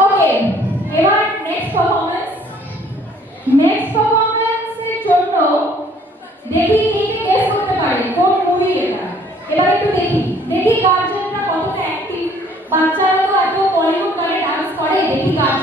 ওকে, এবার নেক্সট পারফরম্যান্সের জন্য দেখি কে কে গেস করতে পারে কোন মুভি এটা। এবার একটু দেখি গার্জেনরা কতটা অ্যাক্টিভ। বাচ্চারা তো এত বলিউড গানে ডান্স করে, দেখি গার্জেন